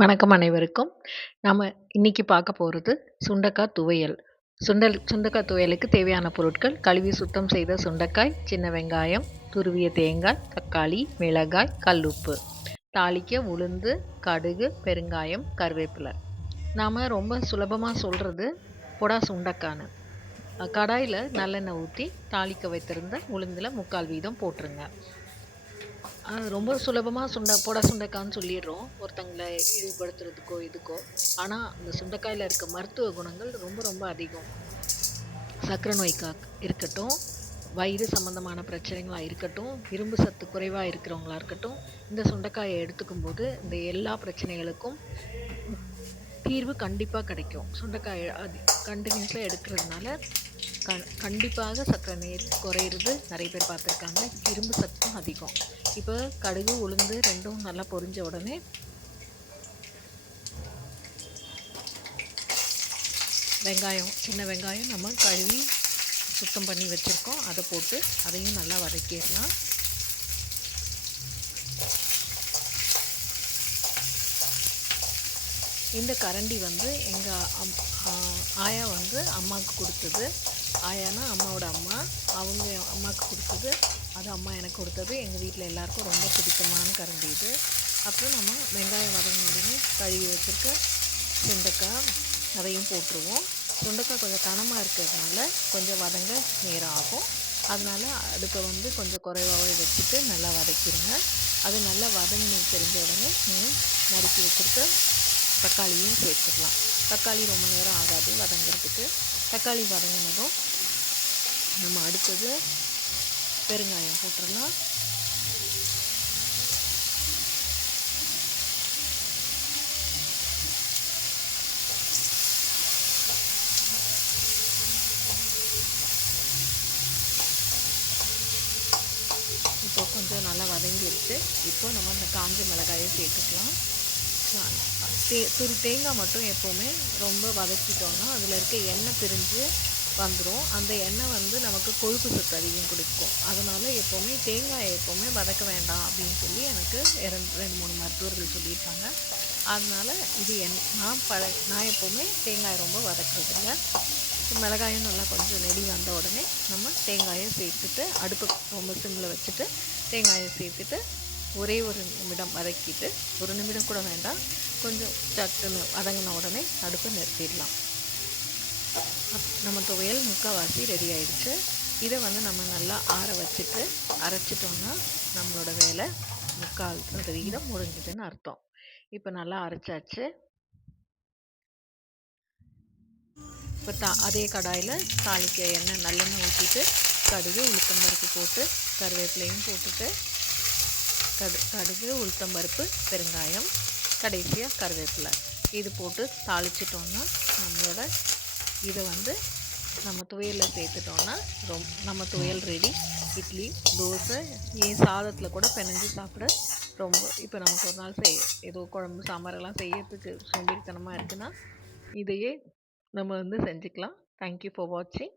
வணக்கம் அனைவருக்கும். நாம இன்னைக்கு பார்க்க போறது சுண்டைக்காய் துவையல். சுண்டைக்காய் துவையலுக்கு தேவையான பொருட்கள்: கழுவி சுத்தம் செய்த சுண்டைக்காய், சின்ன வெங்காயம், துருவிய தேங்காய், தக்காளி, மிளகாய், கல்லுப்பு. தாளிக்க உளுந்து, கடுகு, பெருங்காயம், கருவேப்பிலை. நாம ரொம்ப சுலபமா சொல்றது பொடா சுண்டைக்கான்னு. கடாயில நல்லெண்ணெய் ஊற்றி தாளிக்க வைத்திருந்த உளுந்துல 3/4 வீதம் போட்டுருங்க. ரொம்ப சுலபமாக பொடா சுண்டைக்கான்னு சொல்லிடுறோம் ஒருத்தங்களை இழிவுபடுத்துறதுக்கோ இதுக்கோ. ஆனால் அந்த சுண்டைக்காயில் இருக்க மருத்துவ குணங்கள் ரொம்ப ரொம்ப அதிகம். சர்க்கரை நோய்க்காக இருக்கட்டும், வயிறு சம்மந்தமான பிரச்சனைகளாக இருக்கட்டும், இரும்பு சத்து குறைவாக இருக்கிறவங்களா இருக்கட்டும், இந்த சுண்டைக்காயை எடுத்துக்கும் போது இந்த எல்லா பிரச்சனைகளுக்கும் தீர்வு கண்டிப்பாக கிடைக்கும். சுண்டைக்காய் கண்டினியூஸாக எடுக்கிறதுனால கண்டிப்பாக சர்க்கரை நீர் குறையிறது நிறைய பேர் பார்த்துருக்காங்க. இரும்பு சத்தும் அதிகம். இப்போ கடுகு உளுந்து ரெண்டும் நல்லா பொரிஞ்ச உடனே வெங்காயம், சின்ன வெங்காயம் நம்ம கழுவி சுத்தம் பண்ணி வச்சுருக்கோம், அதை போட்டு அதையும் நல்லா வதக்கிடலாம். இந்த கரண்டி எங்கள் ஆயா அம்மாவுக்கு கொடுத்தது. ஆயானா அம்மாவோட அம்மா, அவங்க அம்மாவுக்கு கொடுத்தது. அது அம்மா எனக்கு கொடுத்தது. எங்கள் வீட்டில் எல்லாருக்கும் ரொம்ப பிடித்தமான கரண்டி இது. அப்புறம் நம்ம வெங்காயம் வதங்கின உடனே கழுவி வச்சுருக்க சுண்டைக்காய் அதையும் போட்டுருவோம். சுண்டைக்காய் கொஞ்சம் கனமாக இருக்கிறதுனால கொஞ்சம் வதங்க நேரம் ஆகும். அதனால் அடுப்பை கொஞ்சம் குறைவாகவே வச்சுட்டு நல்லா வதக்கிடுங்க. அது நல்லா வதங்கி தெரிஞ்ச உடனே நீங்கள் நறுக்கி வச்சுருக்க தக்காளியும் சேர்த்துக்கலாம். தக்காளி ரொம்ப நேரம் ஆகாது வதங்கிறதுக்கு. தக்காளி வதங்கினதும் நம்ம அடுத்தது பெருங்காயம் போட்டுடலாம். இப்போ கொஞ்சம் நல்லா வதங்கிடுச்சு. இப்போ நம்ம அந்த காஞ்ச மிளகாயை சேர்த்துக்கலாம். தேங்காய் மட்டும் எப்போவுமே ரொம்ப வதக்கிட்டோம்னா அதில் இருக்க எண்ணெய் பிரிஞ்சு வந்துடும். அந்த எண்ணெய் நமக்கு கொழுப்பு சத்து அதிகம் கொடுக்கும். அதனால் எப்போவுமே தேங்காயை எப்போவுமே வதக்க வேண்டாம் அப்படின்னு சொல்லி எனக்கு 2-3 மருத்துவர்கள் சொல்லியிருக்காங்க. அதனால் இது நான் எப்போவுமே தேங்காயை ரொம்ப வதக்குறதில்ல. மிளகாயும் நல்லா கொஞ்சம் நெடி வந்த உடனே நம்ம தேங்காயை சேர்த்துட்டு அடுப்பு ரொம்ப சிம்மில் வச்சுட்டு தேங்காயை சேர்த்துட்டு ஒரே ஒரு நிமிடம் வதக்கிட்டு, ஒரு நிமிடம் கூட வேண்டாம், கொஞ்சம் சட்டுன்னு வதங்கின உடனே அடுப்பை நிறுத்திடலாம். நம்ம துவையல் முக்கால்வாசி ரெடி ஆயிடுச்சு. இதை நம்ம நல்லா ஆற வச்சுட்டு அரைச்சிட்டோம்னா நம்மளோட வேலை 3/4% முடிஞ்சுதுன்னு அர்த்தம். இப்போ நல்லா அரைச்சாச்சு. இப்போ அதே கடாயில் தாளிக்க எண்ணெய் நல்லெண்ணெய் ஊற்றிட்டு கடுகு உளுத்தம்பருப்பு போட்டு கருவேப்பிலையும் போட்டுட்டு கடுகு உளுத்தம்பருப்பு பெருங்காயம் கடைசியாக கருவேப்பிலை இது போட்டு தாளிச்சிட்டோம்னா நம்மளோட இதை நம்ம துவையலில் சேர்த்துட்டோம்னா நம்ம துவையல் ரெடி. இட்லி, தோசை, ஏன் சாதத்தில் கூட பிணைஞ்சு சாப்பிட ரொம்ப. இப்போ நமக்கு ஒரு நாள் ஏதோ குழம்பு சாம்பாரெல்லாம் செய்யறதுக்கு சோம்பேறித்தனமாக இருக்குன்னா இதையே நம்ம செஞ்சுக்கலாம். தேங்க்யூ ஃபார் வாட்சிங்.